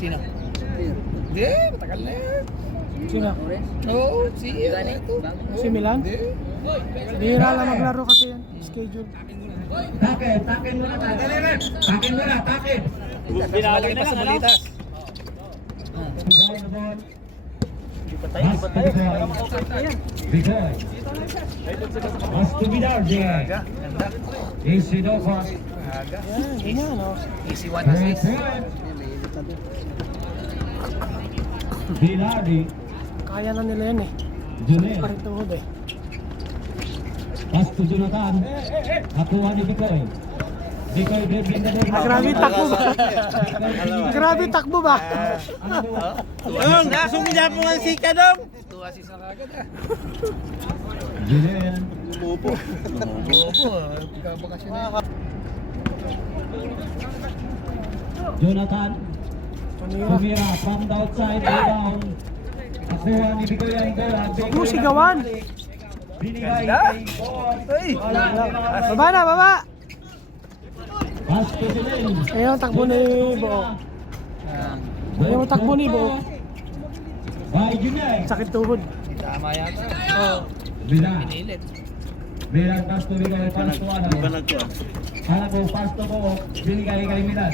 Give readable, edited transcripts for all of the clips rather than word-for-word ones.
Sino? Hindi, matagal na yan. Sino? Oo, si Milan? Bihira lang maglaro kasi yan. Schedule. Takin muna takin. Binalo na lang, ano? Di pa tayo. Bigoy. Mas tumidar, Ganda. Isidofos. Yan, ganyan, no? Easy one assist. Bilardi. Kaya na nila yan eh. Junel. Parituhod eh. Pas to Jonathan. Nakuha ni Bigoy. Bigoy dribbling na doon. Grabe takbo ba? Grabe takbo ba? Dong, nasungya po ang sika dong. 2 assist na kagad ah. Junel. Opo, pagkabakasyon na. Jonathan. Tumira. Tumira from the outside. Rebound. Nakuha ni Bigoy ang bola. Huwag mo sigawan. Binigay kay Bon. Baba na, baba! Pas to Junel. Ayun, takbo ni Bo. Ayun, takbo ni Bo. By Junel. Sakit tuhod. Tama yata. Oo. Bilang. Pinilit. Bilang pas to Bigoy. Pas to ano. Alam mo, pas to Bo. Binigay kay Milan.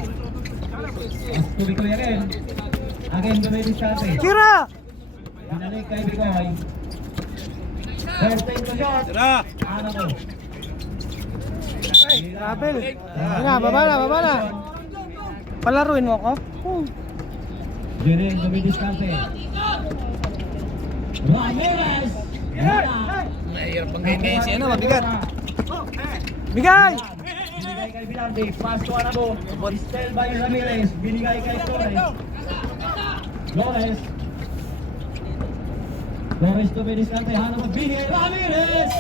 Pas to Bigoy again. Again, dumidistante. Kira! Binalik kay Bigoy. First time to shot. Tara. Ano mo? Rabel. Ayun na, baba na, baba na. Palaruin mo ako? Junel dumidistante. Ramirez. Mahirap pang ganyan siya, ano? Mabigat. Bigay! Binigay kay Bilardi. Pass to Anabo. Stel by Ramirez. Binigay kay Flores. Flores dumidistante. Hanap ang bigay. Ramirez.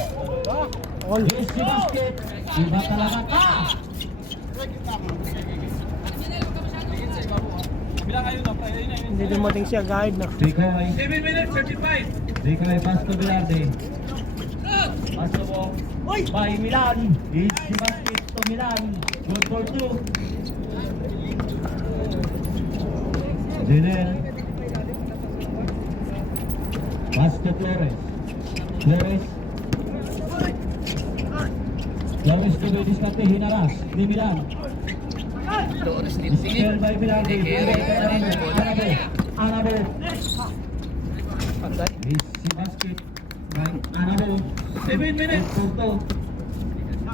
All. Yes, si basket. Iba talaga ka. Hindi dumating siya, guide na. Bikoy. 7 minutes, 35. Bikoy, pass to Bilardi. Pass to Bo. By Milan. It's si basket to Milan. Good for 2. Junel. Pass to Flores. Flores. Flores to be diskarte, hinaras ni Milan. Flores ni Skill by Bilardi. Anabo. Patay. It's si basket by Anabo. 7 minutes. Good for 2.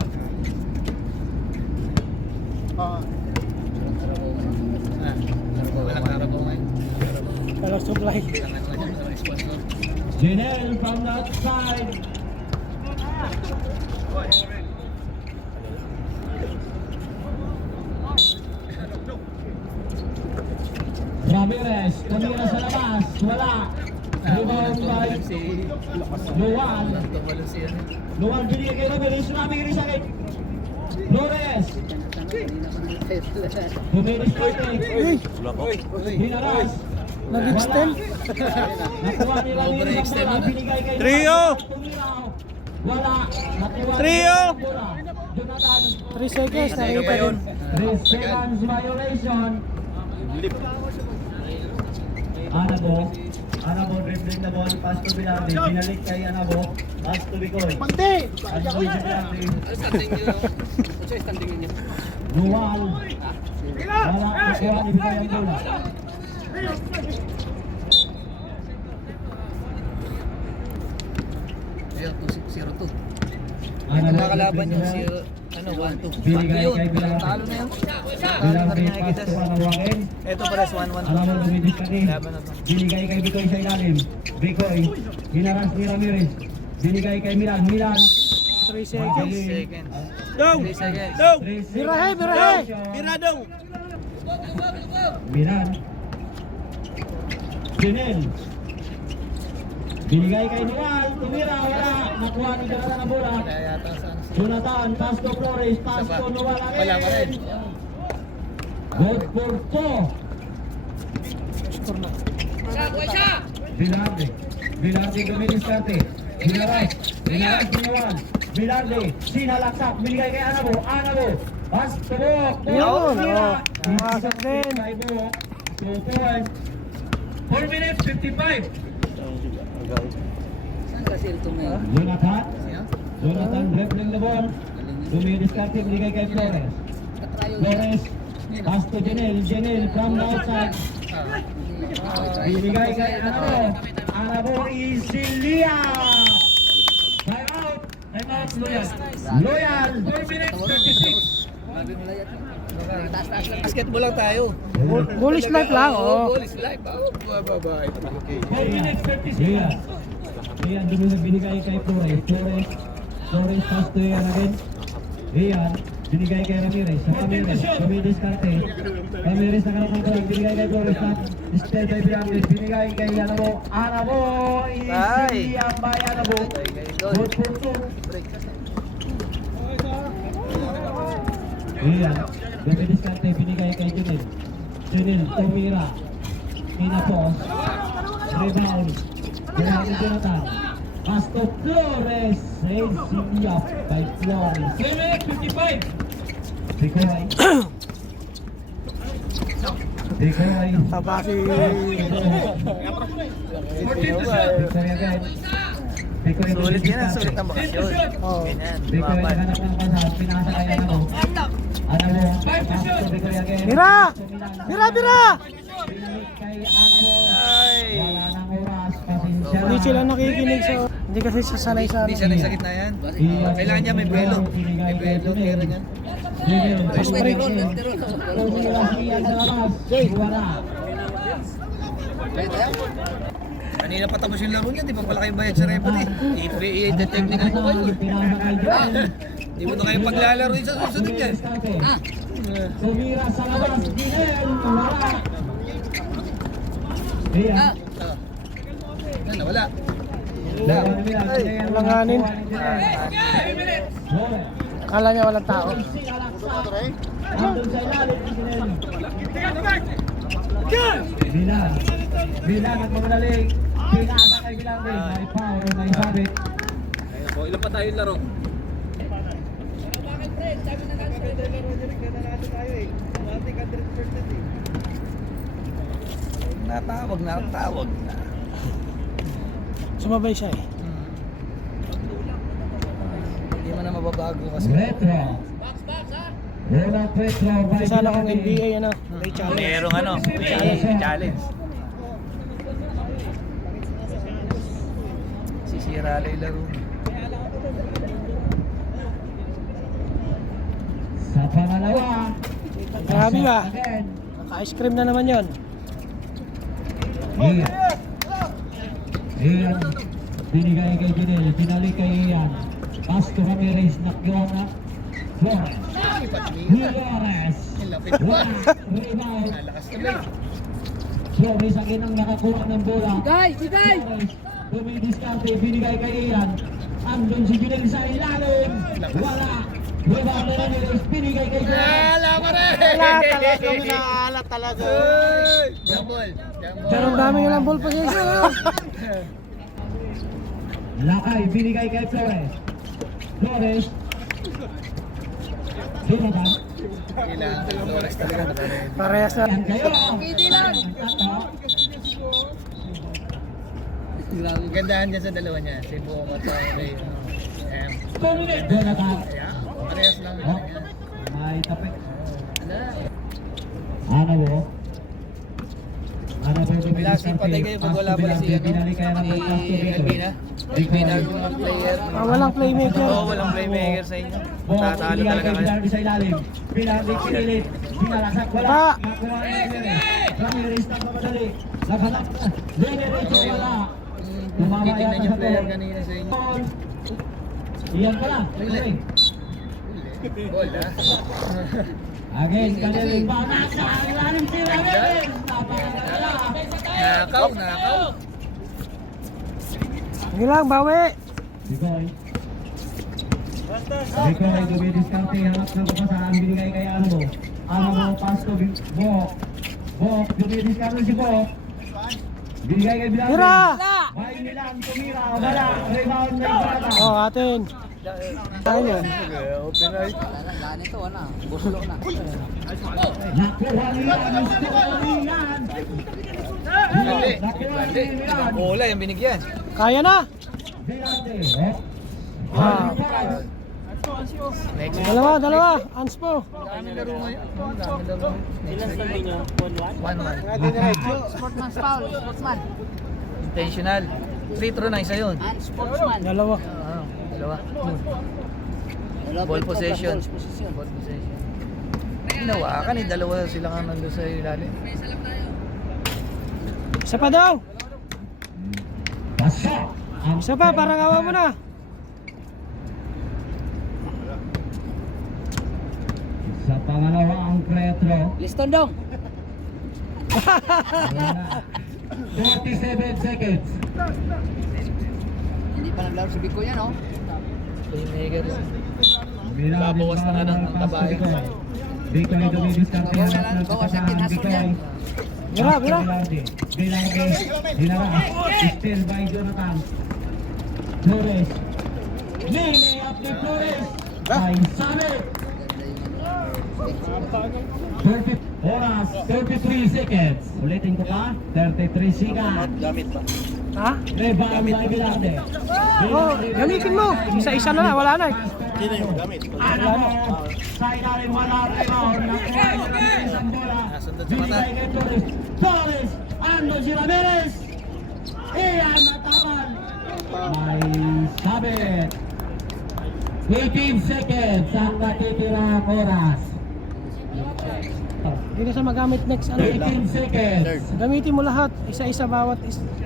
Walang karabo ngayon. Walang supply. Junel from the outside. Ramirez, tumira sa labas, wala. Rebound by Luan. Tumalo siya. Luan binigay kay Ramirez, Ramirez sakit. Flores. Bumilis ko ito. Hinaras. Nag-extend. Nakuha ni Ramirez ang bola, binigay kay Trio. Tumiraw. Wala. Nakuha Trio. ang bola. Jonathan. 3 seconds, nakita din. 3 seconds violation. Anabo dribbling the ball, pass to Bilardi, binalik kay Anabo, pass to Bicoy. Pagdi! Pass to Bilardi, Standing nyo. Ito yung standing nyo. Luwal. Wala, nakuha ni Bicoy ang bola. Ayan, 2-0-2. Anabo Ang nakalaban dribbling yung the ball. 1-2. Binigay kay Bilardi. Talo na yan. Bilardi, pass to Anabuangin. Ito pala sa 1-1. Anabo dumidis ka rin. Binigay kay Bicoy sa ilalim. Bicoy, hinaras ni Ramirez. Binigay kay Milan. 3 seconds. Seconds. Dong. 3 seconds. Dong. Birahe, birahe! Bira dong. Milan. Junel. Binigay kay Noel. Tumira. Wala. Nakuha ni Jonathan ang bola. Kaya yata sa ano. Jonathan. Pass to Flores. Pass to Noel Wala pa rin. again. Good for 2. Score na. Bilardi. Bilardi dumidiskarte. Hinaras. Hinaras ni Noel. Bilardi. Sinalaksak. Binigay kay Anabo. Anabo. Pass to Buhok. Yun, Tumira. oh. Pumasok din. Kay Buhok. 2 points. 4 minutes, 55. Saan kasi ito ngayon? Jonathan. Siya? Jonathan dribbling the ball. Dumidiskarte, binigay kay Flores. Katrayo niya. Flores, pass to Janelle. Janelle from the outside. Binigay kay Anabo Isilia. Time out. Time out, Loyal. Loyal, 4 minutes, 36. Grabe mo layat. Taas-taas lang. Basketball lang tayo. Bullish life lang, oh. Goal is life. Bye-bye. 4 minutes, 36. Ian, binigay kay Flores. Flores pass to Ian again. Ian, binigay kay Ramirez. Sa Ramirez, dumidiskarte. Ramirez nakakontrol, binigay kay Flores. Stay by Ramirez, binigay kay Anabo. Easy ang by Anabo. Good for two. Ian, dumidiskarte, binigay kay Junil. Junil, tumira. Pinapos. Rebound. Ginamit Jonathan. Pass to Flores. Save Silvia by Flores. 3 minutes, 55. Decoy. Decoy. Taba si... Decoy again. Decoy Sulit yan. Sulit ang bakasyon. Oh. Ganyan. Decoy naghanap ng pasal. Pinasa kaya na mo. Ano mo? Pass to Decoy again. Bira! Bira, bira! Pinalik kay Ano. Wala nang oras. Pasensya. Hindi sila nakikinig sa... Hindi kasi sasanay sa... Hindi siya nagsakit na yan. Kailangan niya may belo. May belo. Kaya yan. Sa spring. Wala. Kanina pa tapos yung laro niya. Di pa pala kayo bayad sa referee. I-technical ko kayo. Di mo na kayo paglalaro yung sa susunod yan. Sumira sa labas. Dinel. Wala. Ayan. Ano, wala. Langanin. Akala niya walang tao. Andun sa ilalim ni Dinel. Bilang at mamalaling. Pinasa kay Bilang din. May power, may sabit. Ilan pa tayo yung laro? Natawag na. Sumabay siya eh. Hindi mo na mababago kasi. Retro. Unang retro. Kasi sana kung NBA ano. May challenge. Merong ano, may challenge. Sisira lang yung laro. Sa pangalawa. Grabe ba? Again. Naka-ice cream na naman yon. Ian. Binigay kay Janelle. Binalik kay Ian. Pass to Ramirez. Nakiwa na. Flores. Flores. Wala. Rebound. Lakas tuloy. Flores ang inang nakakuha ng bola. Guys! Flores. Dumidiskarte. Binigay kay Ian. Andun si Janelle sa ilalim. Wala. Rebound na Ramirez. Binigay kay Janelle. Wala talaga, minaala talaga. Jambol. Pero ang daming ilang ball possession. Lakay. Binigay kay Flores. Flores. Jonathan. Kailangan ng Flores talaga. Parehas na. Yan kayo. Hindi lang. Gandahan niya sa dalawa niya. Si Buko at kay Jonathan. Parehas lang. Oh, may tapik. Ano po? Ano po? Lasing patay kayo pag wala pala si Albina. Albina yung player. Walang playmaker. Oo, walang playmaker sa inyo. Tatalo talaga kayo. Pinali sa ilalim. Pinali kinilit. Pinalasak. Wala. Ah! Nakuha ni Ramirez. Ramirez na mamadali. Naghanap na. Dinerecho wala. Tumama Titignan yata yung sa player to. kanina sa inyo. Iyan pala. Tuloy. Ball, ha? Again, kanilang ba? Nasa ilalim si Ramirez. Nakaw. Sige lang, bawi. Decoy. Decoy, dumidiskarte. Hanap ng papasahan. Binigay kay Ano. Ano, pass to Bok. Bok, dumidiskarte si Bok. Binigay kay Bilal. Tira! Bahay nilang tumira. Wala. Rebound na yung bata. Oh, atin. Ayun. Nakuha nila ang score Rian. Hindi. Bola yung binigyan. Kaya na. Virante. Ah. Next. Dalawa. Anspo. Daming laro ngayon. Daming laro. Ilan sa ninyo? 1-1? 1-1. Sportsman's foul, sportsman. Intentional. Free throw na isa yun. And sportsman. Dalawa. Dalawa. Ball possession. Ball possession. Hinawakan eh. Dalawa sila nga nandun sa ilalim. Isa pa daw. Basa. Isa pa, parang awa mo na. Sa pangalawa ang retro. Liston dong. 47 seconds. Hindi pa naglaro si Biko yan, oh. Playmaker. Babawas na nga ng tabahe. Bikoy dumidiskarte hanap ng kapatahan. Bikoy. Bira. Bilarde. Dinaras. Still by Jonathan. Flores. Lili up ni Flores. Ay Samet. 30 oras, 33 seconds. Ulitin ko pa. 33 seconds. Gamit ba? Ha? Rebound by Bilarde. Oh, gamitin mo. Isa-isa na lang, wala na eh. Sino yung gamit? Ano mo? Sa ilalim wala rebound. Nakuha niya ng isang bola. Nasundot sa mata. Binigay kay Torres. Torres! Ando si Ramirez! Iyan mataman! May sabit. 18 seconds ang natitirang oras. Hindi ka siya magamit next ano. 18 seconds. Gamitin mo lahat. Isa-isa bawat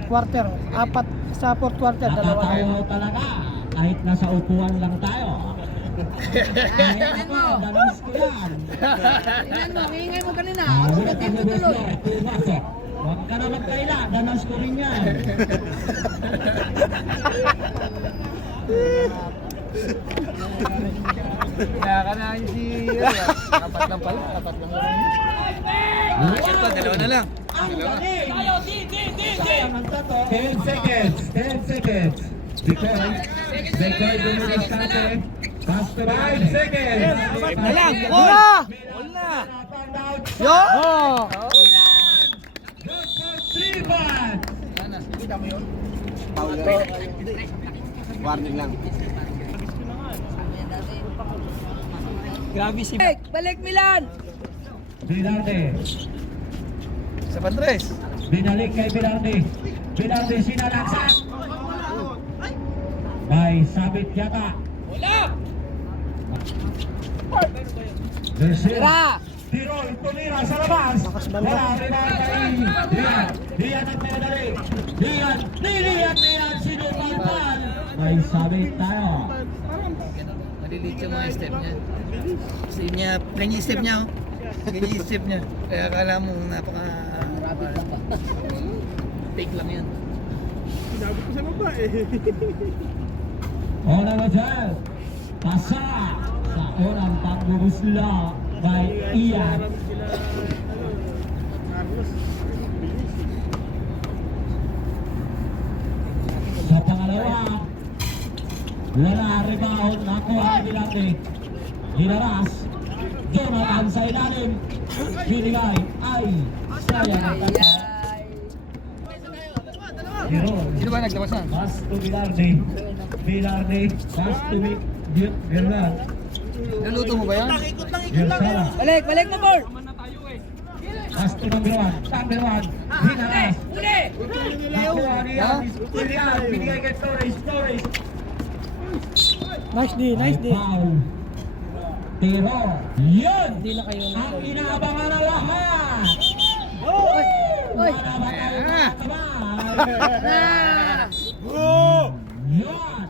quarter. 4 sa fourth quarter. Dalawa. Nakatawa talaga. Kahit nasa upuan lang tayo. Ayan mo, danas ko yan. Tingnan mo, ingay mo kanina. Wala Ulitin mo tuloy. Pumasok. Huwag ka na magkaila. Danas ko rin yan. Nakakanahin si... Apat lang pala. Apat lang pala. Ito, dalawa na lang. Dalawa. 10 seconds. 10 seconds. Bikoy dumidiskarte. Pass to 5 seconds. Na lang. Wala! Wala. Yo! Oh! Good for 3 points. Warning lang. Grabe si... Balik Milan! Bilarde. Sa Pandres. Binalik kay Bilarde. Bilarde sinalaksak. May sabit yata. Wala! Tira! Tirol, tumira sa labas. Wala rin ang kay Rian. Rian ang pinadali. Rian, sinupalpan. May sabit tayo. Maliliit yung mga step niya. Step niya, ganyan yung step niya oh. Ganyan yung step niya. Kaya akala mo napaka... Take lang yan. Ona Rogel. Pasa sa unang pagbubusla kay Ian. Sa pangalawa, wala rebound. Nakuha Bilate. Hinaras. Jonathan sa ilalim. Binigay ay sayang ang kanta. Sino ba nagtawasan? Pass to Bilarde. Pass to Bernard. Naluto mo ba yan? Gersala. Balik mo, Bord! Pass to number 1. Number 1. Hinaras. Nakuha niya. Ilian. Binigay kay Torres. Nice D. Foul. Tiro. Yun. Hindi na kayo na. Ang inaabangan ng lahat. Oy! Wala ba tayo mga Yun.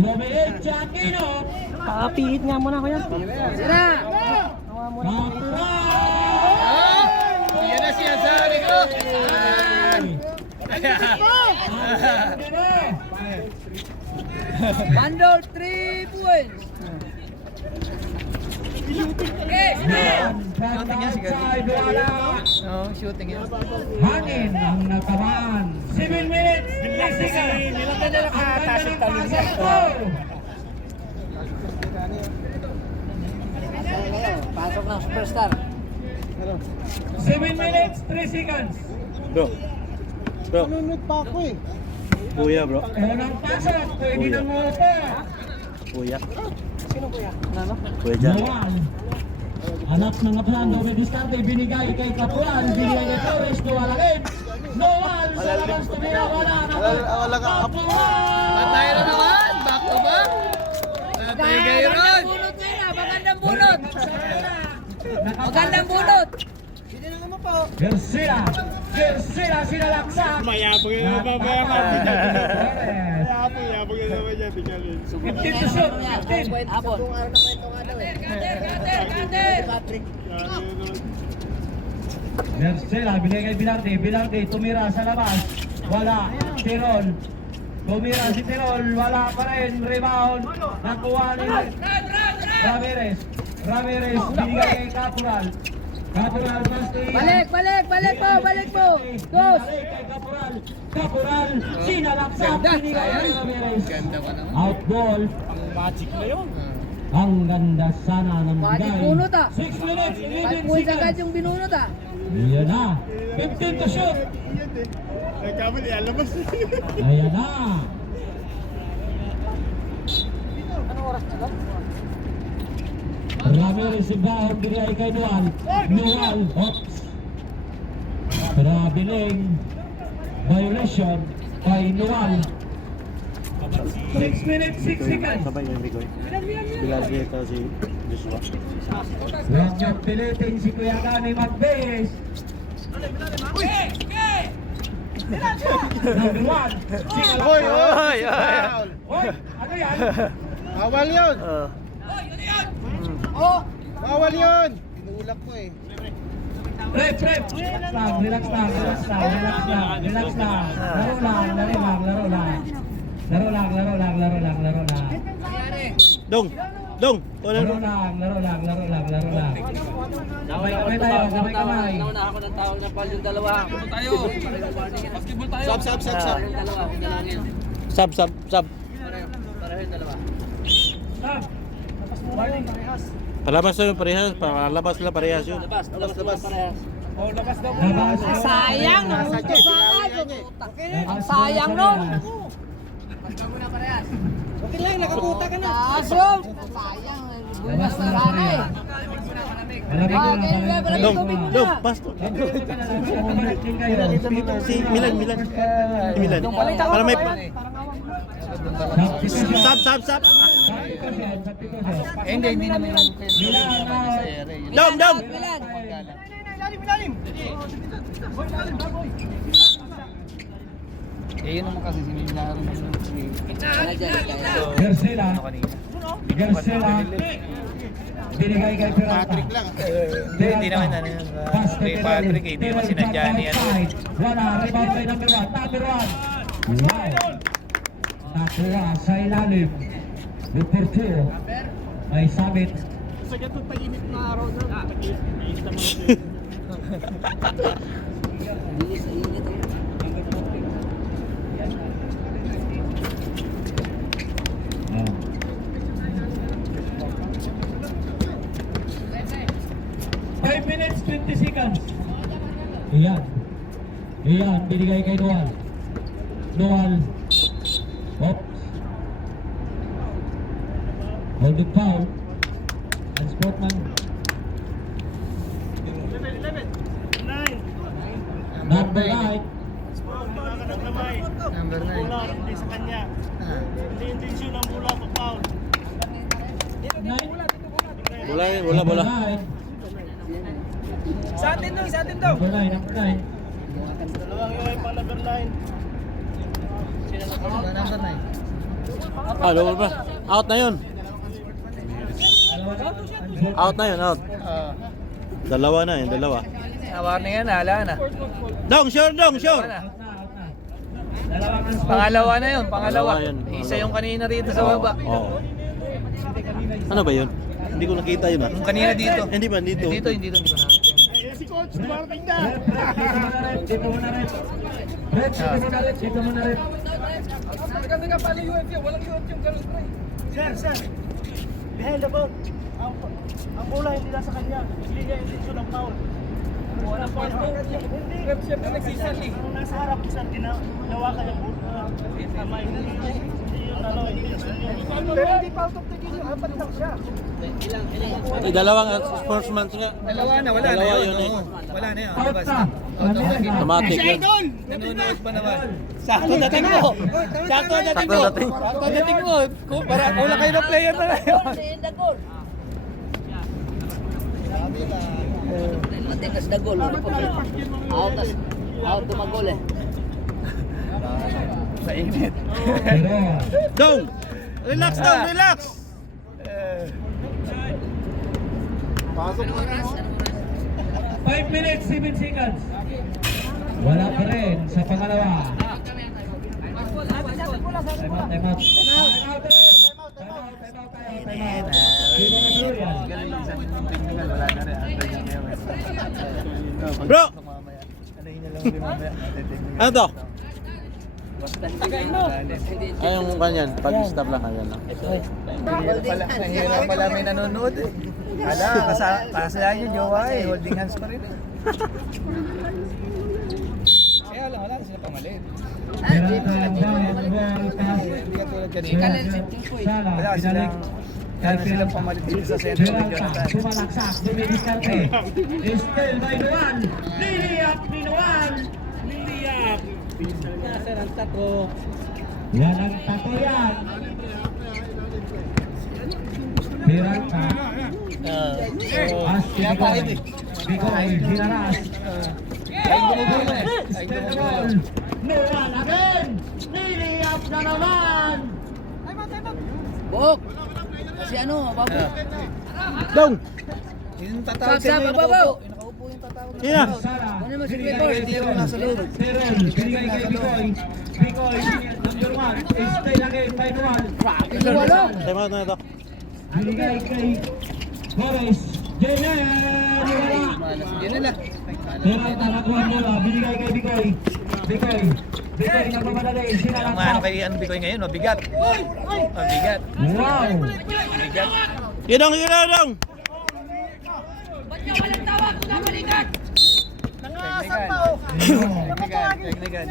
Lumiit siya Aquino. Pakapiit nga muna kuya. Tira! Tawa mo na. Nakuha. Yan na siya sa ko! Bandol, 3 points! Okay, Shooting yan si Gary. outside, wala. Oo, shooting yan. Hangin ang natamaan. 7 minutes, 3 seconds. Ang ganda ng pasok ko. Pasok ng superstar. 7 minutes, 3 seconds. Bro. Bro. Nunod pa ako eh. Kuya, bro. Unang pasok, pwede nang umupo. Kuya. Sino kuya? Ano? Kuya dyan. Noal. Anak ng Aplando, may diskarte, binigay kay Capulan, binigay kay Torres, duwalagin. Noal, sa labas tumira, wala na. Capulan! Patay na naman! Back to back! Patay kayo ron! Bunot ngayon ah, magandang bunot. Magandang bunot. Garcia, Garcia sinalaksak. Mayabog yung mabayaman. Mayabog yung naman yan. 15 to shoot, 15. Apon. Garcia, binigay kay Bilarde, Bilarde, tumira sa labas. Wala, Tirol. Tumira si Tirol, wala pa rin, rebound. Nakuha ni Ramirez. Ramirez, binigay kay Capural. Capural, basti. Balik po. Dos. Balik kay Capural. Capural, sinalaksak, binigay kay Ramirez. Ganda ka naman. Out ball. Magic na yun. Ang ganda sana ng Magic bigay. bunot ah. 6 minutes, 11 5 points agad seconds. yung binunot ah. Ayan na. 15 to shoot. Nagkamali, alabas. Ayan na. Ramirez Ibrahim binigay kay Noal. Noal, oops. Trabiling violation kay Noal. 6 minutes, 6 seconds. Sabay yung Bigoy. Bilas dito si Joshua. Huwag niyong pilitin si Kuya Gani magbihis. Number 1. Oy, oy, Oy, ano yan? Bawal yun. Oh. Bawal yun. Tinulak mo eh. Rep. Relax lang. Relax lang. Laro lang. Dong. Dong. Laro lang. Sabay tayo. Nauna ako ng tawag na pal yung dalawa. Tayo. Basketball tayo. Sab. Yung dalawa, huwag na lang yun. Sab. Pareho yung dalawa. Palabas na yung parehas. Palabas na parehas yun. Labas parehas. Labas. Sayang, ang sayang nun. Okay lang, nakaputa ka na. Sayang, bumas na sana eh. Dong. Dong. Pasto. Si Milan. Para may... Sab. Eh, hindi naman yung sa ere. Dong. Milan. Eh, yun naman kasi sinilaro mo yung Garcela. ano kanina. Binigay kay Peralta. Hindi naman ano yun. Kay Patrick, hindi naman sinadya ni ano. Wala, rebound kay number 1. Number 1. Wow. Nakuha sa ilalim. Number 2. Ay sabit. Init. 5 minutes, 20 seconds. Iyan, binigay kay Noal. Oops. Holding foul. And Sportman. Number 9. Number 9. Hindi sa kanya. Hindi intensyon ang bola pa foul. 9. Bola. Sa atin daw. Number 9. Dalawang yung pa number 9. Number 9. Lolo ba? Out na yun. Out. Dalawa na yun, dalawa. Warning yan, hala na. Dong, sure. Pangalawa na yun, pangalawa. Pangalawa yun. Isa yung kanina rito sa baba. Oo. Ano ba yun? Hindi ko nakita yun ah. Nung kanina dito. Hindi ba dito? Hindi ko nakita. Dito muna rin. Red, dito muna rin. Dito muna rin. Sir. Behind the ball. Ang bola hindi nasa kanya. Hindi niya intensyon ng foul. Wala foul. Hindi. Siyempre nagsisal eh. Ang nasa harap sir, ginawa ka yung kamay. Hindi yun ano. Pero hindi foul to take yun. Apat lang siya. Dalawang sportsman nga. Dalawa na, wala na Dalawa yun. yun eh. Oo. Wala na yun. Out Diba? na. Automatic. Automatic yun. Nanonood pa naman. Sakto dating mo. Sakto dating mo. Sakto dating mo. Para wala kayo na player na yun. Matigas na gol. Out to mag-goal eh. Sa init. Pero, Dong! Relax dong, relax! 5 minutes, 7 seconds. Wala pa rin sa pangalawa. Time out. Time out. Bro! Ano to? Ay, yung kanyan. Pag-stop lang kanyan lang. Nahihirap pala may nanonood eh. Ala, kasalayan yung jowa eh. Holding hands pa rin eh. Kaya lang, wala sila pamalit. Hindi ka tulad kanina. Wala silang, kaya silang pamalit dito sa center ng Jonathan. Sumalaksak, dumidiskarte. Still by Nuan. Liliap ni Nuan. Liliap. Walang tato yan. Pirata. As Bikoy, hinaras. Ay, gumugulo eh. Ay, Still the gumugulo. ball. Nuan again. Liliap na naman. Bok! Kasi ano, baboy. Dong! Yung tatawag Sa sa'yo, yung babaw. nakaupo. Yung nakaupo yung tatawag. Sina? Sara. Ano naman si Binigay Pepper? kay Hindi ako nasa loob. Teron, binigay kay Bikoy. Bikoy, number 1. Still again by Nuan. Wala. Time out na ito. Binigay kay Boris. Jenner! Wala. Yan nila. Peralta nakuha bola, binigay kay Bikoy. Bikoy nagmamadali, Ang sinalaksak. ano kay ano Bikoy ngayon, mabigat. Mabigat. Wow! Mabigat. Yun dong! Ba't niya walang tawag kung nabalikan? Technical.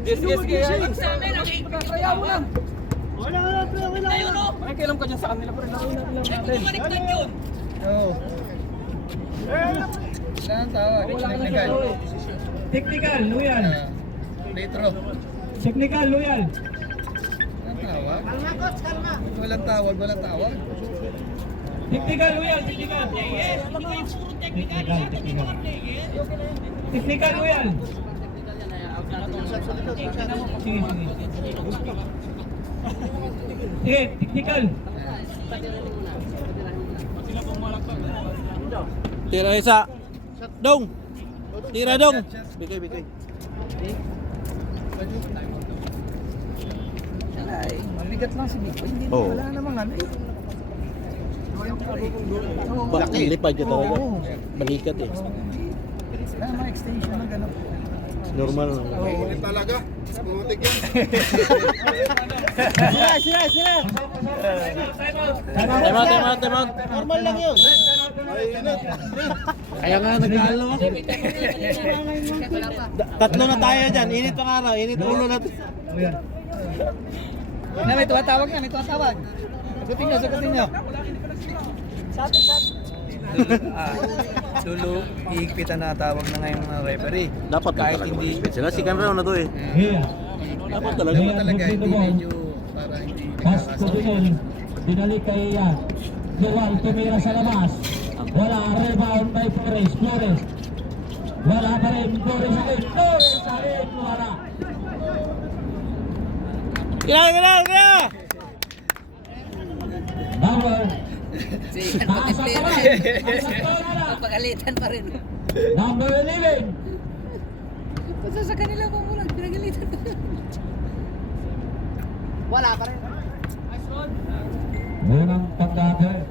Yes, sa amin, ang ikakayaw lang. Wala. Ay, kailan ka dyan sa kanila, pero naroon natin. Bumaliktad yun. Oo. Saan ang tawag? Technical. Technical, loyal. Retro. Technical, loyal. Saan tawag? Walang tawag. Technical, loyal. Technical. Technical, loyal. Sige, technical. Tira isa. Dong! Tira dong! Bigay. Ay, mabigat lang si Bikoy. Hindi Oo. wala namang ano eh. Bakit lipad ka talaga? Balikat eh. Wala namang extension ng gano'n. Normal lang. Talaga? Putik yan. Time out. Normal lang yun. Kaya nga nag-aalo ako. Tatlo na tayo dyan. Init ang araw. Init ulo natin. Na, may tumatawag na, may tumatawag. Sagutin nyo. Sa atin. Lulu, iigpitan na tawag na ngayon ng referee. Dapat kahit talaga hindi. mag-expect sila. Second round na to eh. Here. Dapat talaga. Dapat talaga, hindi medyo para hindi Pass to Dunel. Dinalik kay Luwal, tumira sa labas. Wala, rebound by Flores. Wala pa rin. Flores again. Wala. Kaya! Bauer. Si Taas Pati ang Player. kamay. Pagalitan pa rin. Number 11. Basta sa kanila pa mo lang, pinagalitan pa rin. Wala pa rin. Unang pagdate.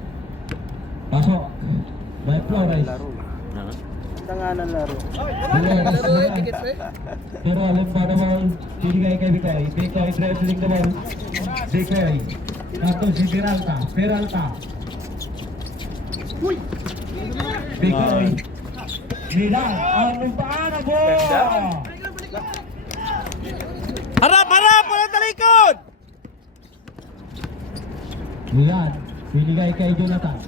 Pasok. By Flores. Tanganan laro. Laro eh, dikit pa eh. Pero alam pa naman, binigay kay Bikay. Bikay dribbling naman. Bikay. Nato si Peralta. Peralta. Bikay. Milan. Ano ba na po? Harap! Harap! Walang talikod! Milan. Binigay kay Jonathan.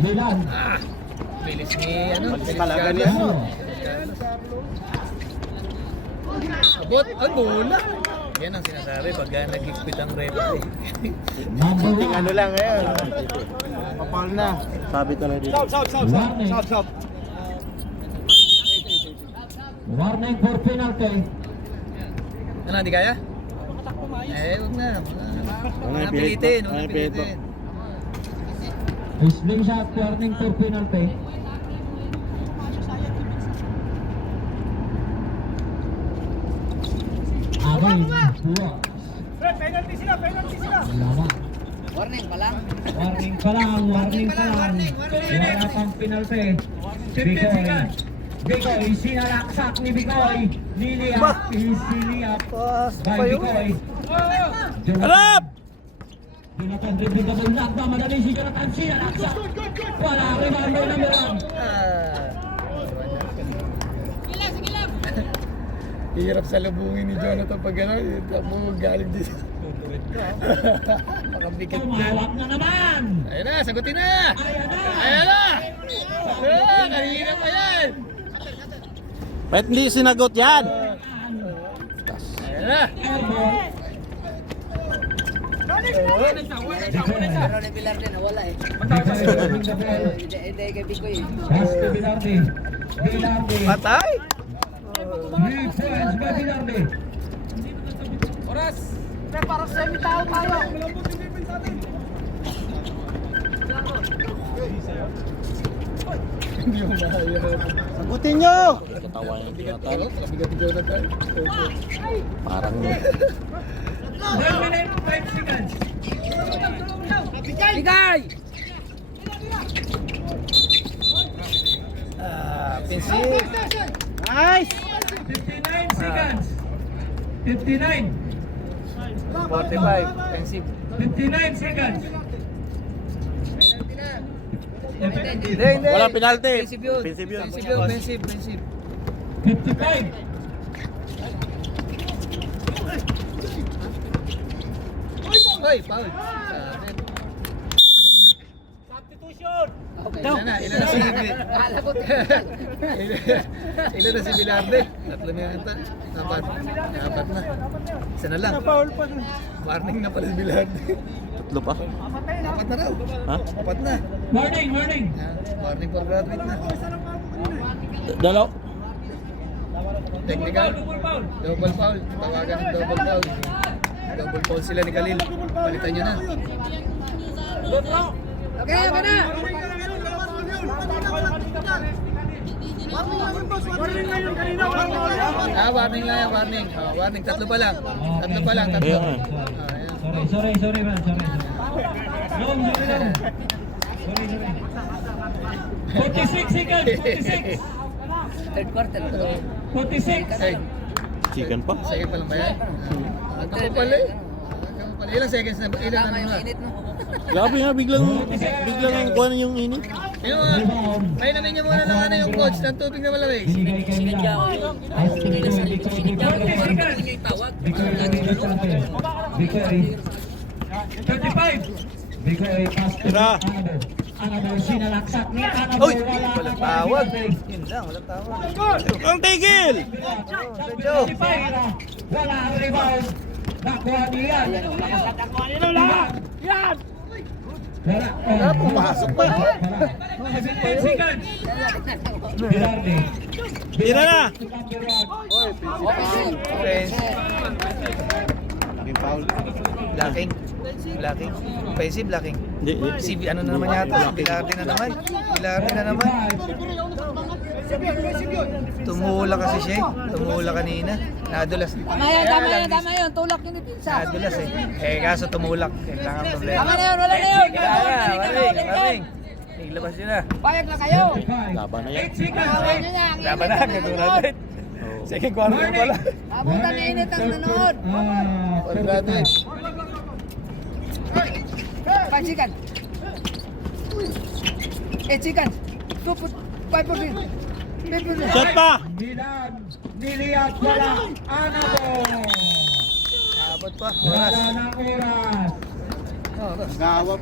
Milan. Bilis ni ano, bilis Talaga Carlos. niya. Abot, ay bola. Yan ang sinasabi pagka nag-expect ang referee. Number Ting ano 1. lang ngayon. Kapal na. Sabi talaga dito. Warning. Warning for penalty. Ano, hindi kaya? Huwag na. Huwag na pilitin, huwag na pilitin. Slingshot warning for penalty. Abay, dua. Penalty sila. Lama. Warning pa lang. Warning pa lang. Wala pang penalty. Bikoy. Bikoy, sinalaksak ni Bikoy. Niliap, isiniap. By Bikoy. Harap! Jonathan dribbling double knock. Madali si Jonathan, sinalaksak. Wala, rebound by number 1. Hirap sa lubungin ni Jonathan pag gano'n. Ako galing dito. Makabikit din. Tumawak na naman. Ayun na, sagutin na! Ayan na. Ayun na! Kanina pa yan! Ba't hindi sinagot yan? Ayun na! Airball. Pero ni Pilar din, nawala eh. Bikoy dribbling the ball. Hindi kay Bikoy eh. Pass to Bilardi. Bilardi. Patay? 3 points by Bilardi. Oras! Parang semi-tao tayo. Hindi mo mahayaan. Sagutin nyo! Katawa yung Bigat Jonathan. ko, bigat ni Jonathan. Parang 1 minute, 5 seconds. Bigay! Pinsip. Nice! 59 seconds. 59. 45. Pinsip. 59 seconds. Hindi. Wala penalty. Pinsip yun. Pinsip yun. Pinsip. 55. Hoy, foul. Substitution! Ilan na si Akala ko Ilan na si Bilarde? Tatlo na yata. Apat na. Isa na lang. Foul pa dun. Warning na pala si Bilarde. Tatlo pa. Apat na raw. Ha? Apat na. Warning. Warning for graduate na. Dalaw. Technical. Double foul. Tawagan ng double foul. Double foul sila ni Khalil. Palitan nyo na. Okay na! Warning na yun kanina. Walang foul yan. Warning lang yan, warning. Warning, tatlo pa lang. Tatlo pa lang, tatlo. Ayun. Ayan. Sorry man. Sorry. Long. Sorry. 46 seconds. 46. Third quarter. 46. Ay, Chicken pa. second pa lang ba yan? Ako pala eh. Ilang seconds na? Ilan Tama na yung nga? init mo. Grabe nga, biglang ang kuha na yung init. Yung mga, may namin nyo muna ng ano yung coach ng tubig na malamig. Binigay kay Milan. Bikoy pass to Tira. Anabo sinalaksak ni Anabo. Uy! Walang tawag. Yun lang, walang tawag. Ang tigil! Wala ang rebound. Nakuha niya. Yan! Wala. Pumasok pa. 17 seconds. Bilardi. Tira na! Offense. Yung foul. Blocking. Blocking. Offensive, blocking. Si ano na naman yata? Si Bilarde na naman. Bilarde na naman. Tumula kasi siya eh. Tumula kanina. Nadulas. Tama yan. Tulak yun ni Pinsa. Nadulas eh. Eh kaso tumulak. Kailangan problema. Tama na yun, wala na yun. Maring. Iglabas nyo na. Payag na kayo. Laban na yan. Awan nyo na. Laban na. Kaguraduate. Second quarter pala. Abutan na init ang nanood. Kaguraduate. 5 seconds. 8 seconds. 5%. 10%. Shot pa! Milan, niliyat wala. Anabo. Abot pa. Wala Oras. ng oras. Gawap.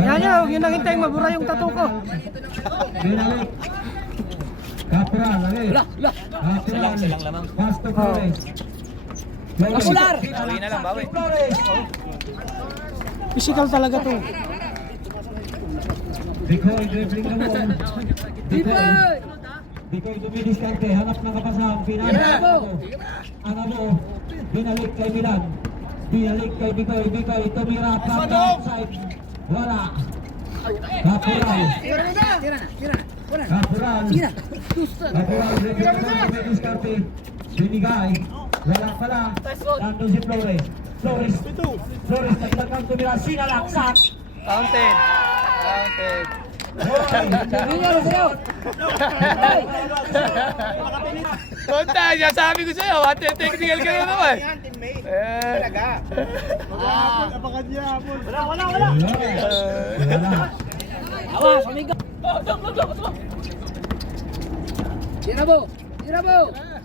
Yan, huwag yun nang mabura yung tattoo ko. Binalik. Kapral, lagi. Kapral. Silang lamang. Pasto Flores. Popular. Bawi na lang, bawi. Flores. Physical talaga to. Bikoy, dribbling na mo. Dipoy. Bikoy dumidiskarte, hanap ng kapasahan. Pinanalo. Anabo. Binalik kay Milan. Binalik kay Bikoy. Bikoy, tumira. Tama outside. Wala. Kapral. Kapral. Kapral, dribbling na mo. Dumidiskarte. Binigay. Wala pala. Nandun si Flores. Flores, nagdagang tumira. Sinalaksak. Counted. Counted. Bigyan na sa'yo. Konta, siya sabi ko sa'yo, technical ka na naman. Talaga. Wala. Wala. Awas, amigo. Tirabo.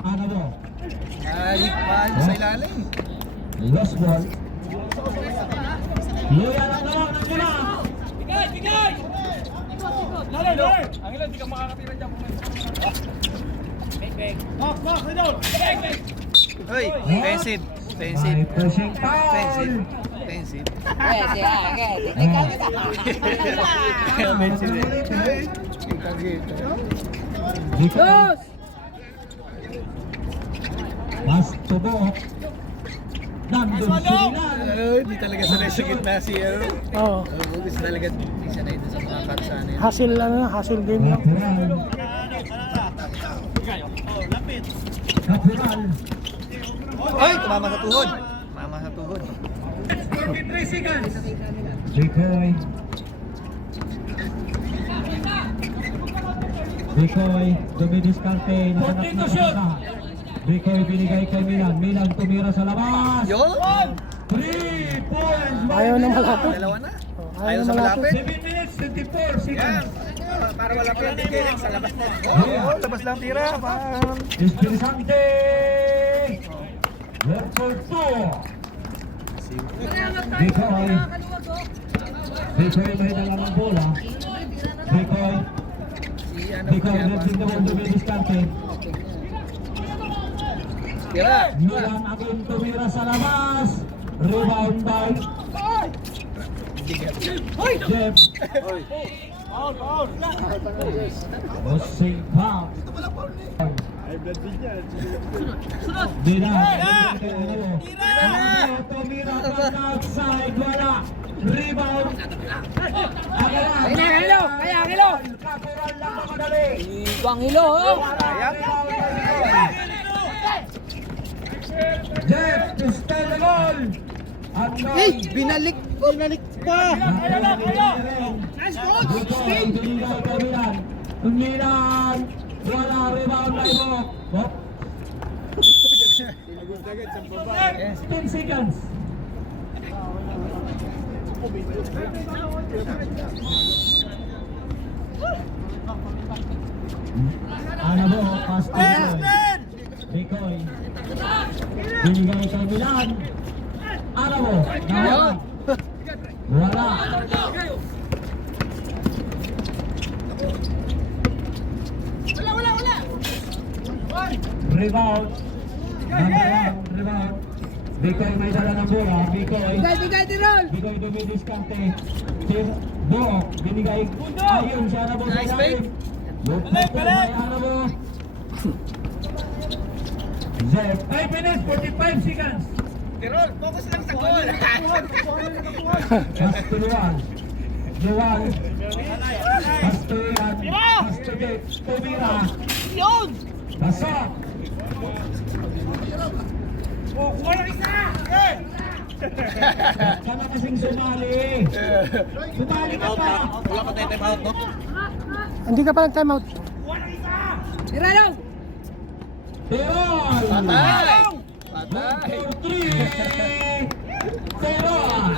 Anabo. Ay, paano sa ilalim? Lost ball. Luya na naman ang mula. Hoy, offensive. Ay, Offensive. pushing Offensive. foul. Offensive. Dos. Mas tubo. Nandun si Milan. Di talaga sanay sa gitna si ano. Oo. Gusto talaga di sanay doon sa mga katsana yun. Hustle game lang. Kapiral. Ay, tumama sa tuhod. Tumama sa tuhod. Bikoy. Bikoy, dumidiskarte. Nasanap na sa Bikoy binigay kay Milan. Milan tumira sa labas. Yun! 3 points. Ayaw na malapit. Dalawa na. Ayaw Ayaw na sa malapit. malapit. 7 minutes, 24 Yan. seconds. Para wala pa yung tikirin sa labas na. Oo, labas lang tira. Esprisante. Work for 2. Bikoy. Bikoy may dalang bola. Bikoy. Si ano Bikoy, naging naman dumidiskarte. Tira. Milan agad tumira sa labas. Rebound by Jeff. Bossing foul. Milan. Tumira from outside. Wala. Rebound. Kaya kilo. Kapural lang na madali. Ibang hilo. Jeff to steal the goal. Binalik pa. Nice goal. Binigay kay Milan. Milan. Wala rebound by Bok. 10 seconds. Anabo, pass to Bikoy. Binigay kay Milan. Anabo, nawalan. Wala. Rebound. Rebound. Bikoy may dala ng bola. Bikoy. Bigay, Tirol. Bikoy dumidiskarte. Buok. Binigay. Ayun siya na bola. Nice fake. Balik. Anabo. Zep. 5 minutes, 45 seconds. Tirol, focus lang sa goal. Pass to Luan. Luan. Pass to Ian. Pass to Dave. Tumira. Yun! Pasok. Huwag ka na kasing sumali. Sumali ka pa. Wala pa tayo time out, no? Hindi ka pa nag-time out. Tira lang! Tirol. Patay! Patay! 4-3. Tirol.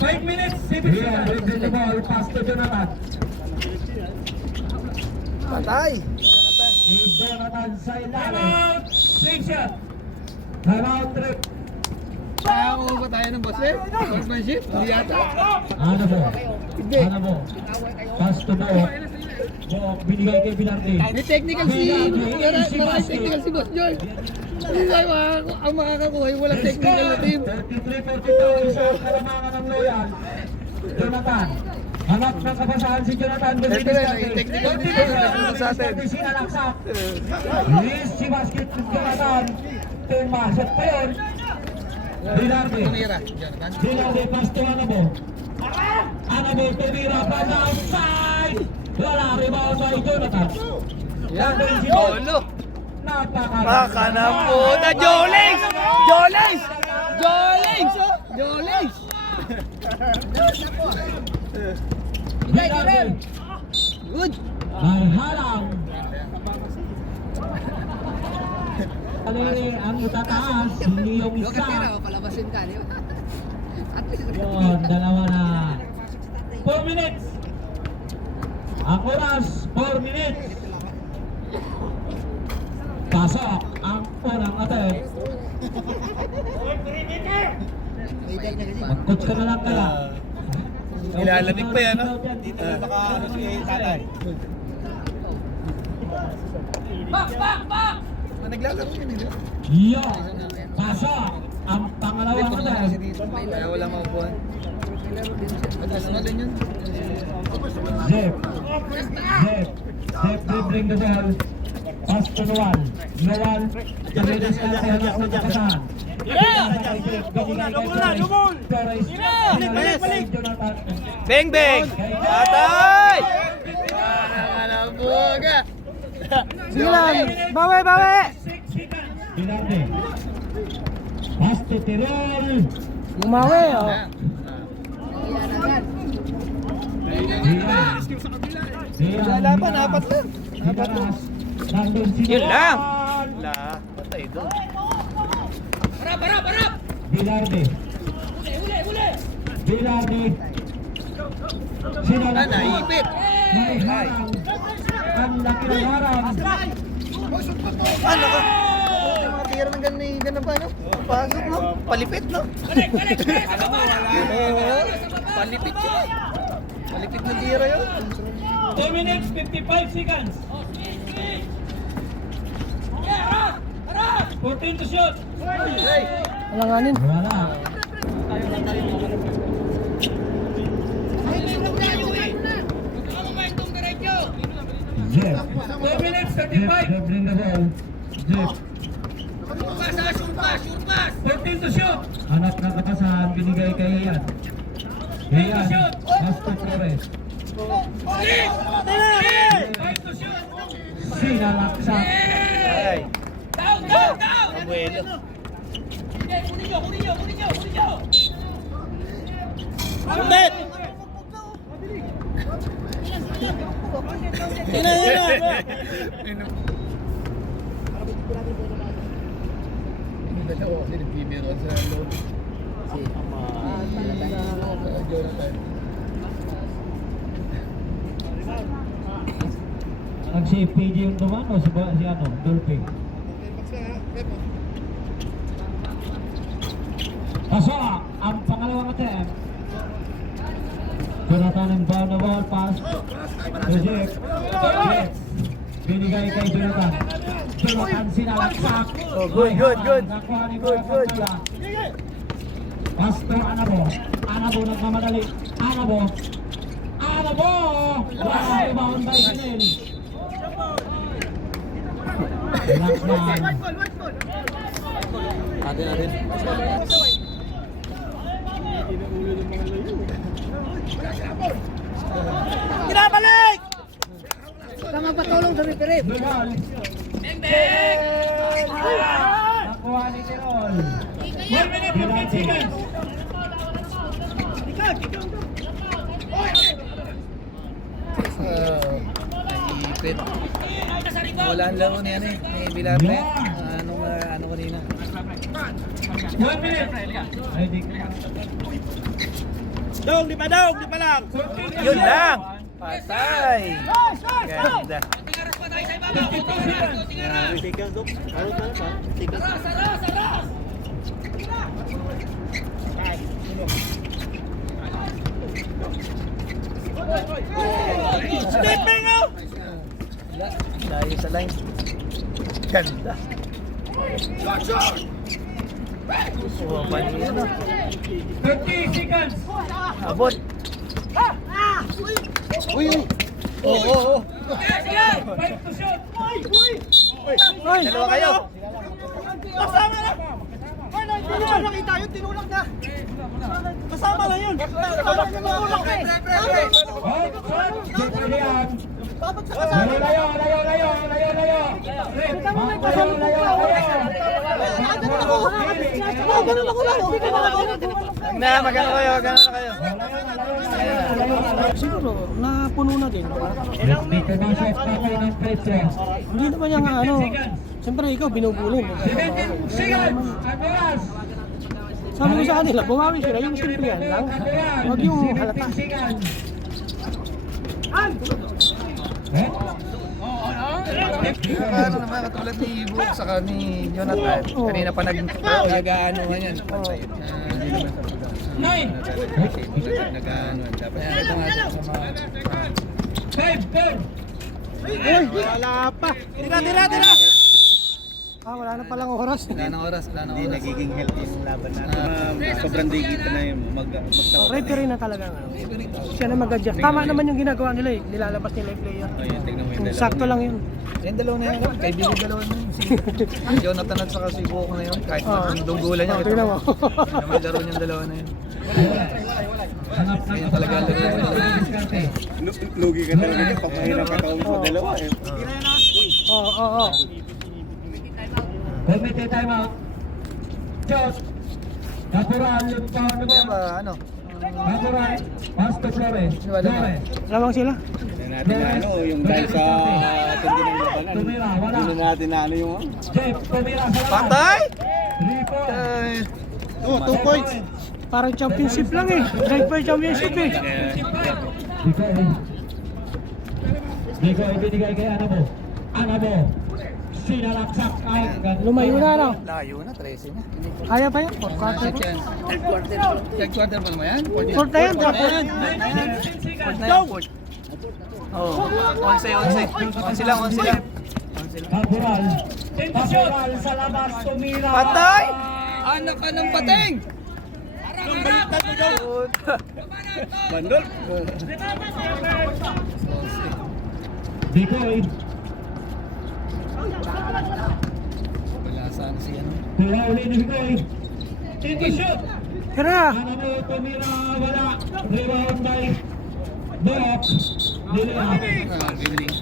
5 minutes. 7 seconds. With the ball. Pass to Jonathan. Patay! Si Jonathan sa ilalim. Six shot. Timeout trip. Kaya ba tayo ng boss eh? Sportsmanship? Hindi yata. Ano mo? Ano mo? Pass to Bo. Bo, binigay kay Bilardi. May technical si... Maraming technical si Boss Joy. Hindi tayo ang makakakuha yung walang technical na team. 33-42, isang kalamangan ng Loyan. Jonathan. Hanap ng kabasahan si Jonathan. Ito rin, ay technical dito sa atin. Sinalaksak. Release si basket si Jonathan. Tumasok pa yun. Bilardi. Tumira, Jonathan. Bilardi, pass to Anabo. Anabo, tumira pa sa outside. Wala, rebound by Jonathan. Yan, Jolo. Baka na po na Jolings! Jolings! Jolings! Jolings! Bilardi. Good! May halang. Ali, ang itataas, hindi yung isa. Palabasin ka, di ba? At least, Yun, dalawa na. 4 minutes. Ang oras, 4 minutes. Pasok ang unang attempt. Mag-coach ka na lang kaya. Ilalamig pa yan, no? Dito na Ano si tatay? Naglalaro yun, eh. Yun. Pasok ang pangalawang attempt. Kaya wala maupuan. Naglalaro din yun. Zep. Zep dribbling the ball. Pass to Noel. Noel. Kamilis ka na kaya na kasahan. Bang bang! Patay! Malabuga! sige lang! Bawi, bawi! Bilardi. Pass to Tirol. Bumawi, oh. Laban, apat lang. Yun lang! La, patay doon. Bilardi. Bilardi. Ah, naipit! May harang. Ang laki ng harang. Ano ka? Mga tira ng ganun pa, no? Pasok, no? Palipit, no? Palipit yun. Palipit na tira yun. 2 minutes, 55 seconds. 14 to shoot. Hey! Alanganin. Wala. Jeff. 2 minutes, 35. Jeff bring the ball. Jeff. Shoot pass! 14 to shoot. Hanap ng kapasahan, binigay kay Ian. Ian, pass to Flores. 5 to shoot. Sinalaksak. Ay! Abuelo. Ulit! Dalawa kasi nagbibiro sa loob. Jonathan. Si PJ yung dumano, si ano, Dolphin. Pasok ang pangalawang attempt. Jonathan ang bound the ball pass. Reject. Binigay kay Jonathan. Jonathan sinalaksak. Oh, good. Nakuha ni Pagkala. Pass to Anabo. Anabo nagmamadali. Anabo. Rebound by Hinel. Lakman. Atin. Kinabalik! Lugal. Nakuha ni Tirol. 1 minute 15 seconds. Naipit. Wala ang laro ni ano eh, ni Villarre. Ano kanina. 1 minute. Ay, di ka. Dong, di pa lang. Yun lang! Patay! Ganda. Tikas, Dong. Ano ka na? Tikas. Stepping out! Layo sa line. Ganda. Oh, pani ano. 30 seconds. Abot. Uy. Oo. 5 to shoot. Dalawa kayo. Kasama na! Hindi ba nakita yun? Tinulak na! Kasama na yun! Tinulak na eh! Magano kayo. Siguro, napuno na din. Dito na siya patay ng presyo. Hindi naman yung ano, siyempre ikaw binubulin. 17 seconds. Agoras. Sabi ko sa kanila, bumawi sila, yung simple yan lang. Huwag yung halata. 17 seconds. Ano naman katulad ni Ibo saka ni Jonathan. Kanina pa nag-ano yan. Nag-ano. Dapat ito nga sa mga 5, 4. Wala pa! Tira! Wala na palang oras. wala nang oras. Hindi nagiging healthy yung laban natin. Sobrang digit na yung Referee na talaga. Siya na mag-adjust. Tama naman yung ginagawa nila eh. Nilalabas nila yung player. Tignan mo yung dalawa. Sakto lang yun. Yung dalawa na yun. Kaibigan dalawa na yun. Si Jonathan at saka si Buko na yun. Kahit magdunggulan niya. Tingnan mo. May laro niyang dalawa na yun. Ganyan talaga ang laro nila. Lugi ka talaga pag mahirap ka taon sa dalawa eh. Oo. Committee time out. Shot. Natural yung taon mo. Kaya ba, ano? Natural. Pass to Flores. Flores. Lamang sila. Natin na ano, yung dahil sa tundi ng labanan. Tumira, wala. Hindi na natin na ano yung Jeff, tumira sa laban. Patay! 3 points. 2 points. Parang championship lang eh. Drive-by championship eh. Diko, ibinigay kay Anabo. Anabo. Sinalaksak out. Lumayo na ano. Layo na, 13 na. Kaya pa yan? Fourth quarter. Third quarter pa naman yan? Fourth na yan. Fourth na yan. Fourth. Oo. 11 lang. Natural. Natural sa labas. Tumira. Patay! Anak ka ng pating! Bandol. Diko, Wala saan si ano. tira uli ni Diko. Tito shoot. Tara! Anabo, tumira. Wala. Rebound by Box. Dilihan. Galing.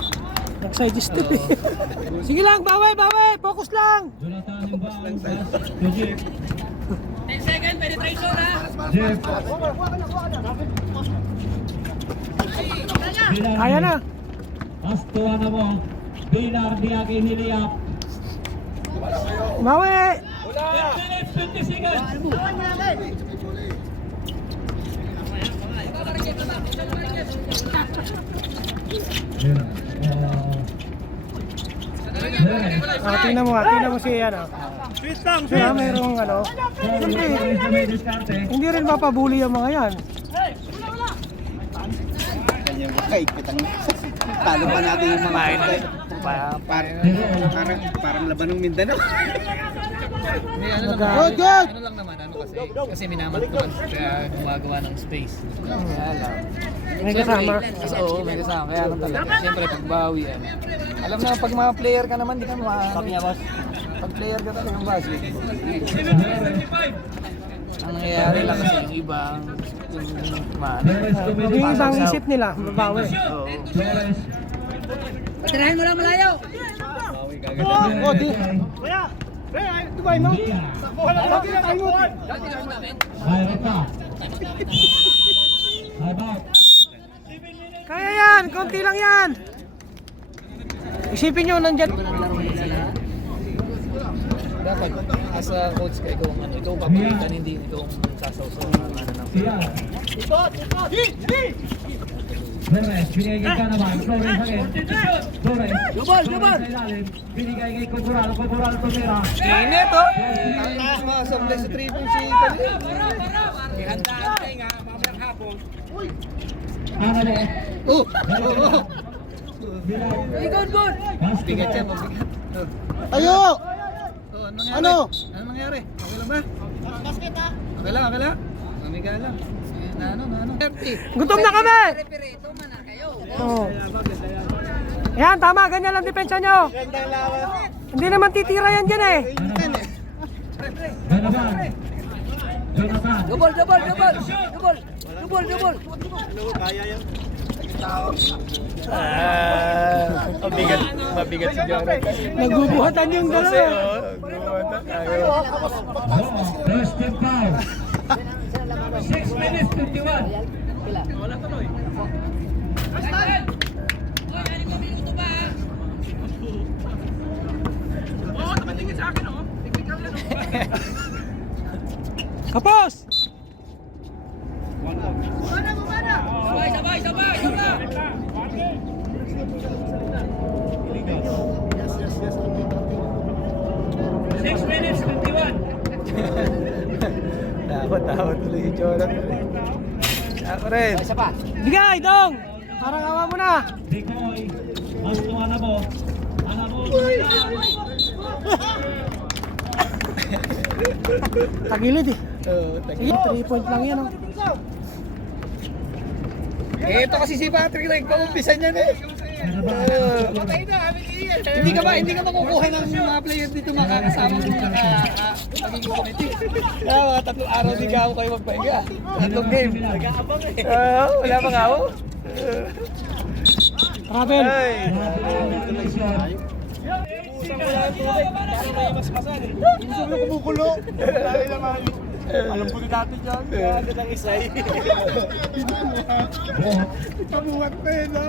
Nag-side step eh. Sige lang, baway! Focus lang! Jonathan yung bounce. To Jeff. 10 second penetration ha! Jeff. Kaya na! Pastuan na mo. Binar di aking niliyap. Bawi! 10 minutes, 20 seconds. Tingnan mo si ano. Sweet lang, Kaya merong ano. Siyempre, hindi rin mapabuli yung mga yan. yung kaigpitan. Talo pa natin yung mga parang laban ng Mindanao. May ano lang, ano lang naman, ano kasi minamantuan kaya gumagawa ng space. Kaya lang. May kasama. Oo, may kasama. Kaya lang talaga. Siyempre, pagbawi yan. Alam na, pag mga player ka naman, di ka Sabi niya, boss. pag player ka talagang basketball. Ang nangyayari lang kasi yung iba, Yung ibang isip nila, mabawi. Tirahin mo lang malayo. Oh, di. Kaya, Dubai mo. Wala na lagi tayo. Kaya yan, konti lang yan. Isipin nyo, nandyan. dapat as a coach ka, ikaw ang ano, ikaw papalitan, hindi ikaw ang sasawsaw ng ano ng Flores, binigay ka naman. Flores again. Flores. Jubal! Binigay kay Kukural tumira. Init oh! Ang sumasablay sa 3 points si Kali. Handa-handa nga, mamayang hapon. Ano na? Oh! Good! Bigat yan, mabigat. Ayo! Oh, ano nangyari? Ano? Ano nangyari? Okay lang ba? Okay lang. Mamiga lang. Na ano? Gutom na kami! Oo. Yan, tama. Ganyan lang depensa nyo. Hindi naman titira yan dyan eh. Jonathan. Double. Mabigat si Jared. Nagbubuhatan yung dalawa. First team foul. 6 minutes 51. Kapos! Takot tuloy si Jonathan. Ako rin. Bigay, dong! Parang awa mo na. Bikoy. Mas to Anabo. Tagilid eh. Oh, Sige, 3 point lang yan oh. ito kasi si Patrick nagpag-umpisa niyan eh. Hindi ka makukuha ng mga player dito makakasama ng magiging committee. Kaya mga 3 araw di ka ako kayo magpahinga. 3 game. Nag-aabang eh. Wala pang ako. Travel. Gusto na kumukulo. Dahil naman. Alam ko na dati dyan. Ano lang isay. Kabuhat na yun ha.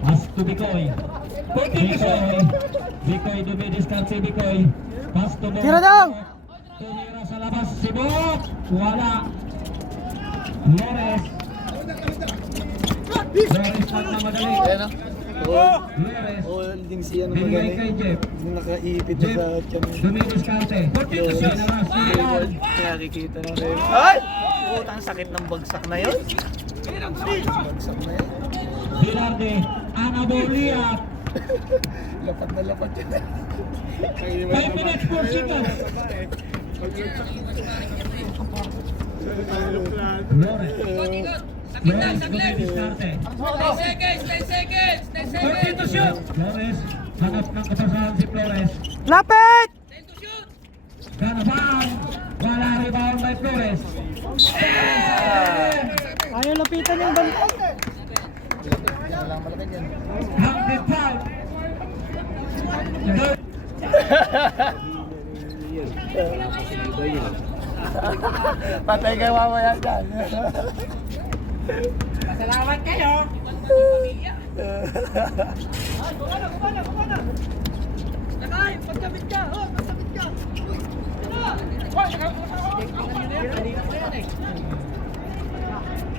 Pass to Bikoy. Bikoy dumidiscount si Bikoy. Pass to Bok. Tira dong! Tumira sa labas si Bok. Wala. Flores na madali. Ayan o. Flores. Holding siya ng Binigay magaling. kay Jeff. Yung nakaipit na sa tiyan. Dumidiscount. Pinabas si Ian. Nakikita na rin. Ay! Putang sakit ng bagsak na yun. Bagsak na yun. Bilarde. Anabolia. Lapad yun. 5 minutes 4 seconds. Flores. Flores dumidiscount. 10 seconds! Flores. Hanap ng kapasahan si Flores. Lapit! Ganaban. Wala rebound by Flores. Ayaw lapitan yung banta. Counted foul. Patay kayo mamaya dyan. Salamat kayo! Nakay, pagkabit ka! Oh, pagkabit ka!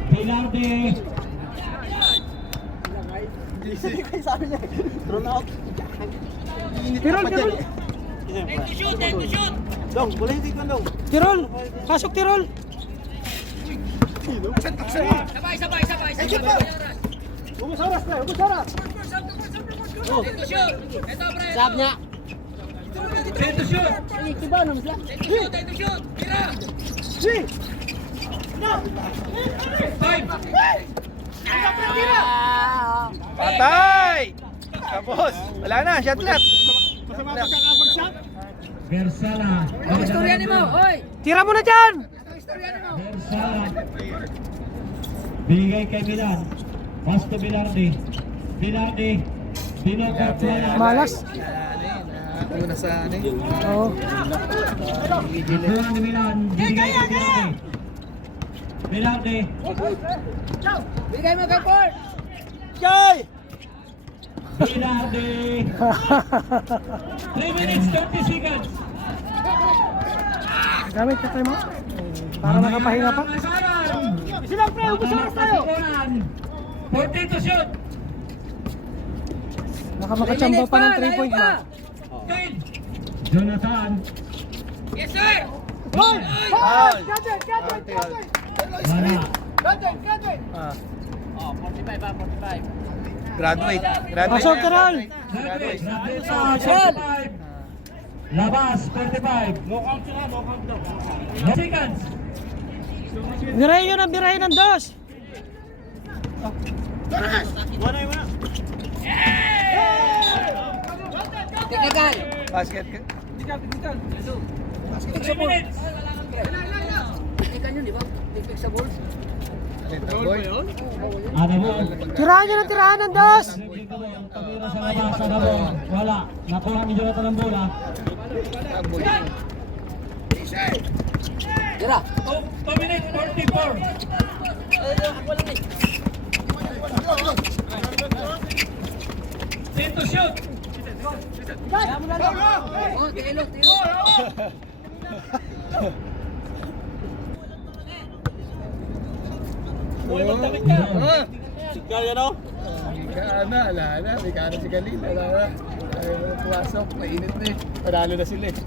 Bilarde. Sabi niya, thrown out. Tirol! Dong, wala hindi ko dong. Tirol! Pasok Tirol! Umusaras na, umusaras. Sab niya. Dito shoot. Si! Five. Patay! Tapos, wala na, shot left. Masama pagkakapag-shot. Bersala. Tira mo na dyan! Bersala. Binigay kay Milan. Pass to Bilardi. Bilardi. Dinokot wala. Malas. Una sa ano eh. Oo. Ikuha ni Milan. Binigay kay Bilardi. Bilardi. Bigay mo kay Ford! Bilardi. 3 minutes 30 seconds. Gamit ka tayo mo. Para makapahinga pa. Silang pre, umusaras tayo. 40 to shoot. Baka makachamba pa ng 3 point na. Kyle. Jonathan. Hoy! Foul. Gadget! Wala. Ah. 45. Graduate. Pasok ka ron. Graduate. Graduate. 45. Labas. 45. No count sila, no count daw. 2 seconds. Birahin yun ang birahin ng dos. Wala. Technical. Basket. 3 minutes. Technical yun, di ba? Technical sa balls. Ano mo? Tirahan nyo ng tirahan ng dos. Tumira sa labas. Ano mo? Wala. Nakuha ni Jonathan ang bola. Tira. 2 minutes 44. Dito shoot. Oh, tilo. Uy, magdamit ka. Kaya no? Wala na. May kana si Galil. Wala na. Ayaw na pumasok. Mainit na eh. Panalo na sila eh.